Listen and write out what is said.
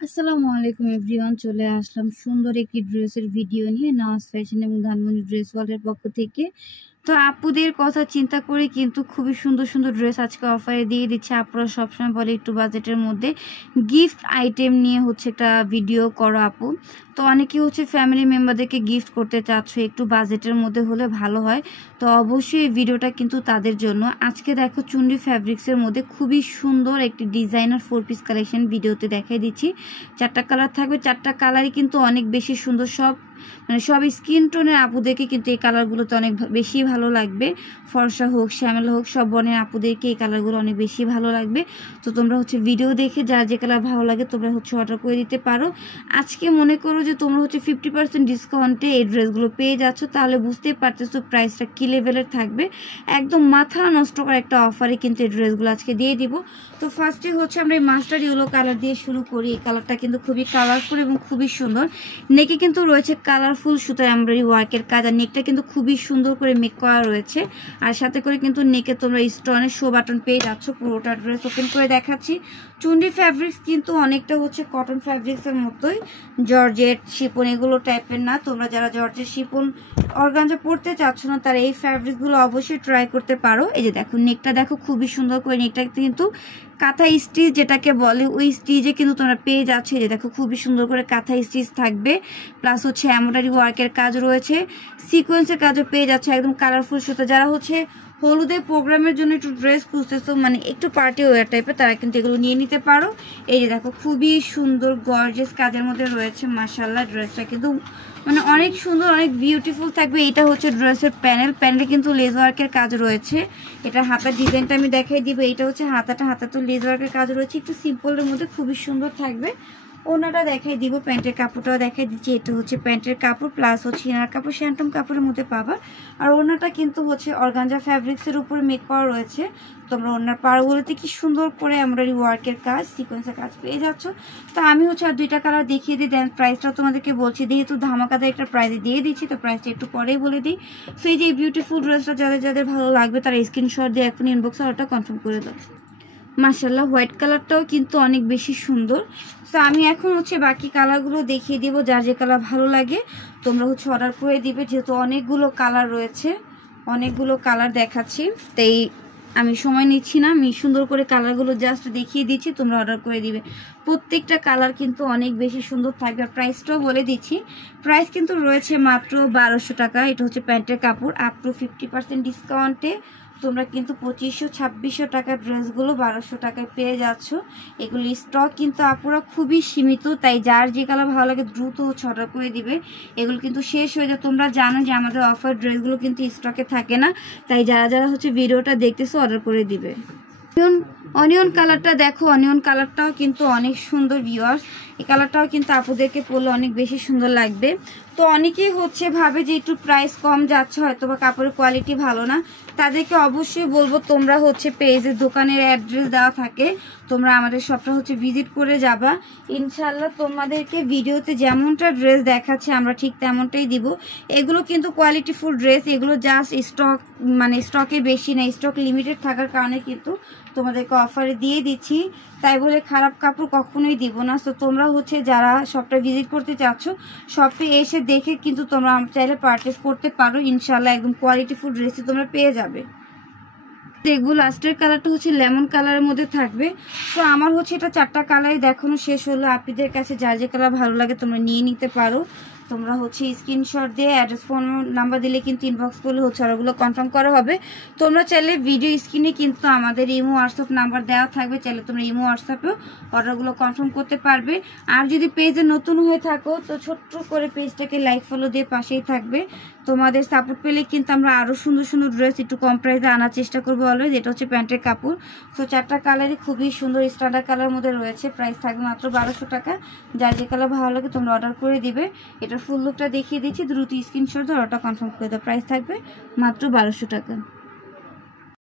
আসসালামু আলাইকুম এভরিওয়ান, চলে আসলাম সুন্দর একটি ড্রেসের ভিডিও নিয়ে নাজ ফ্যাশন এবং ধানমন্ডি ড্রেস ওয়ার্ল্ডের পক্ষ থেকে। তো আপুদের কথা চিন্তা করে কিন্তু খুবই সুন্দর সুন্দর ড্রেস আজকে অফারে দিয়ে দিচ্ছে। আপুরা সবসময় বলে একটু বাজেটের মধ্যে গিফট আইটেম নিয়ে একটা ভিডিও করো আপু। তো অনেকে ফ্যামিলি মেম্বারদেরকে গিফট করতে চাচ্ছ, একটু বাজেটের মধ্যে হলে ভালো হয়। তো অবশ্যই এই ভিডিওটা কিন্তু তাদের জন্য। আজকে দেখো চুন্ডি ফ্যাব্রিক্সের মধ্যে খুবই সুন্দর একটি ডিজাইনার 4 পিস কালেকশন ভিডিওতে দেখাই দিচ্ছি। 4টা কালার থাকবে, 4টা কালারই কিন্তু অনেক বেশি সুন্দর। সব স্কিন টোনের আপুদেরকে কিন্তু এই কালারগুলোতে অনেক বেশি ভালো লাগবে। ফর্সা হোক, শ্যামেলা হোক, সব বর্ণের আপুদেরকে এই কালারগুলো অনেক বেশি ভালো লাগবে। তো তোমরা ভিডিও দেখে যার যে কালার ভালো লাগে তোমরা অর্ডার করে দিতে পারো। আজকে মনে করো যে তোমরা 50% ডিসকাউন্টে এই ড্রেসগুলো পেয়ে যাচ্ছ, তাহলে বুঝতেই পারতেছো প্রাইসটা কী লেভেলের থাকবে। একদম মাথা নষ্ট করা একটা অফারে কিন্তু এই ড্রেসগুলো আজকে দিয়ে দিব। তো ফার্স্টে আমরা এই মাস্টার ইয়েলো কালার দিয়ে শুরু করি। এই কালারটা কিন্তু খুবই কালারফুল এবং খুবই সুন্দর। নেকে কিন্তু রয়েছে কালারফুল সুতার এমব্রয়ডারি ওয়ার্কের কাজ, আর নেকটা কিন্তু খুবই সুন্দর করে মেক করা রয়েছে। আর সাথে করে কিন্তু নেকে তোমরা স্টোনের শো বাটন পেয়ে যাচ্ছ। পুরোটা ড্রেস ওপেন করে দেখাচ্ছি। চুন্ডি ফ্যাব্রিক্স কিন্তু অনেকটা কটন ফ্যাব্রিক্সের মতোই, জর্জেট শিপন এগুলো টাইপের না। তোমরা যারা জর্জেট শিপন অর্গানজা পরতে চাচ্ছ না তারা এই ফ্যাব্রিকগুলো অবশ্যই ট্রাই করতে পারো। এই যে দেখো নেকটা দেখো খুবই সুন্দর করে। নেকটা কিন্তু কাঁথা স্টিচ যেটাকে বলে ওই স্টিচে কিন্তু তোমরা পেয়ে যাচ্ছে। যে দেখো খুবই সুন্দর করে কাঁথা স্টিচ থাকবে, প্লাস এমব্রয়ডারি ওয়ার্কের কাজ রয়েছে, সিকোয়েন্সের কাজও পেয়ে যাচ্ছে। একদম কালারফুল সুতা। যারা হলুদের প্রোগ্রামের জন্য একটু ড্রেস খুঁজতেছো, মানে একটু পার্টি ওয়ার টাইপের, তারা কিন্তু এগুলো নিয়ে নিতে পারো। এই যে দেখো খুবই সুন্দর গর্জিয়াস কাজের মধ্যে রয়েছে। মাশাআল্লাহ ড্রেসটা কিন্তু অনেক সুন্দর, অনেক বিউটিফুল থাকবে। এটা ড্রেসের প্যানেলে কিন্তু লেস ওয়ার্কের কাজ রয়েছে। এটা হাতার ডিজাইনটা আমি দেখাই দিব। এটা হাতা তো লেস ওয়ার্কের কাজ রয়েছে, একটু সিম্পলের মধ্যে খুবই সুন্দর থাকবে। ওনাটা দেখাই দিব, প্যান্টের কাপড়টাও দেখাই দিচ্ছি। এটা প্যান্টের কাপড় প্লাস ইনার কাপড় শ্যান্টম কাপড়ের মধ্যে পাবা। আর ওনাটা কিন্তু অর্গানজা ফ্যাব্রিক্সের উপরে মেক করা রয়েছে। তোমরা ওনার পাড়গুলোতে কি সুন্দর করে এমব্রয়ডারি ওয়ার্কের কাজ, সিকোয়েন্সের কাজ পেয়ে যাচ্ছ। তো আমি আর 2টা কালার দেখিয়ে দিই, দেন প্রাইসটাও তোমাদেরকে বলছি। যেহেতু ধামাকাদার একটা প্রাইসে দিয়ে দিচ্ছি, তো প্রাইসটা একটু পরেই বলে দিই। সো এই যে বিউটিফুল ড্রেসটা যাদের যাদের ভালো লাগবে তারা স্ক্রিনশট দিয়ে এখন ইনবক্সে অর্ডারটা কনফার্ম করে দাও। মাশাআল্লাহ হোয়াইট কালারটাও কিন্তু অনেক বেশি সুন্দর। তো আমি এখন বাকি কালারগুলো দেখিয়ে দিব। যার যে কালার ভালো লাগে তোমরা অর্ডার করে দিবে। যেহেতু অনেকগুলো কালার রয়েছে, অনেকগুলো কালার দেখাচ্ছি, তাই আমি সময় নিচ্ছি না। আমি সুন্দর করে কালারগুলো জাস্ট দেখিয়ে দিচ্ছি, তোমরা অর্ডার করে দিবে। প্রত্যেকটা কালার কিন্তু অনেক বেশি সুন্দর থাকবে। প্রাইসটাও বলে দিচ্ছি, প্রাইস কিন্তু রয়েছে মাত্র 1200 টাকা। এটা প্যান্টের কাপড়। আপ টু 50% ডিসকাউন্টে তোমরা কিন্তু 2500-2600 টাকার ড্রেসগুলো 1200 টাকায় পেয়ে যাচ্ছ। এগুলি স্টক কিন্তু আপুরা খুবই সীমিত, তাই যার যে কালার ভালো লাগে দ্রুত অর্ডার করে দিবে। এগুলো কিন্তু শেষ হয়ে যায়। তোমরা জানো যে আমাদের অফার ড্রেসগুলো কিন্তু স্টকে থাকে না, তাই যারা যারা ভিডিওটা দেখতেছো অর্ডার করে দিবে। অনিয়ন কালারটা দেখো, অনিয়ন কালারটাও কিন্তু অনেক সুন্দর ভিউয়ার্স। এই কালারটাও কিন্তু আপুদেরকে পরলে অনেক বেশি সুন্দর লাগবে। তো অনেকেই ভাবে যে একটু প্রাইস কম যাচ্ছে, হয়তো বা কাপড়ের কোয়ালিটি ভালো না। তাদেরকে অবশ্যই বলবো তোমরা পেজের দোকানের অ্যাড্রেস দেওয়া থাকে, তোমরা আমাদের শপটা ভিজিট করে যাবা। ইনশাল্লাহ তোমাদেরকে ভিডিওতে যেমনটা ড্রেস দেখাচ্ছে আমরা ঠিক তেমনটাই দিব। এগুলো কিন্তু কোয়ালিটিফুল ড্রেস, এগুলো জাস্ট স্টক স্টকে বেশি না, স্টক লিমিটেড থাকার কারণে কিন্তু তোমাদেরকে অফারে দিয়ে দিচ্ছি। তাই বলে খারাপ কাপড় কখনোই দিব না। তো তোমরা যারা শপটা ভিজিট করতে চাচ্ছ, শপে এসে দেখে কিন্তু তোমরা চাইলে পারচেস করতে পারো। ইনশাল্লাহ একদম কোয়ালিটিফুল ড্রেসই তোমরা পেয়ে যাবে। দেখবো লাস্টের কালারটা লেমন কালারের মধ্যে থাকবে। তো আমার এটা 4টা কালারই দেখানো শেষ হলো। আপনাদের কাছে যার যে কালার ভালো লাগে তোমরা নিয়ে নিতে পারো। তোমরা স্ক্রিনশট দিয়ে অ্যাড্রেস ফোন নাম্বার দিলে কিন্তু ইনবক্স করলে অর্ডারগুলো কনফার্ম করা হবে। তোমরা চাইলে ভিডিও স্ক্রিনে কিন্তু আমাদের ইমো হোয়াটসঅ্যাপ নাম্বার দেওয়া থাকবে, চাইলে তোমরা ইমো হোয়াটসঅ্যাপেও অর্ডারগুলো কনফার্ম করতে পারবে। আর যদি পেজে নতুন হয়ে থাকো তো ছোট্ট করে পেজটাকে লাইক ফলো দিয়ে পাশেই থাকবে। তোমাদের সাপোর্ট পেলে কিন্তু আমরা আরো সুন্দর সুন্দর ড্রেস একটু কম প্রাইসে আনার চেষ্টা করবো অলওয়েজ। এটা প্যান্টের কাপড়। তো 4টা কালারই খুবই সুন্দর স্ট্যান্ডার্ড কালার মধ্যে রয়েছে। প্রাইস থাকবে মাত্র 1200 টাকা। যার যে কালার ভালো লাগে তোমরা অর্ডার করে দিবে। এটা ফুল লুকটা দেখিয়ে দিচ্ছি, দ্রুত স্ক্রিনশট দিয়ে অর্ডারটা কনফার্ম করে দাও। প্রাইস থাকবে মাত্র 1200 টাকা।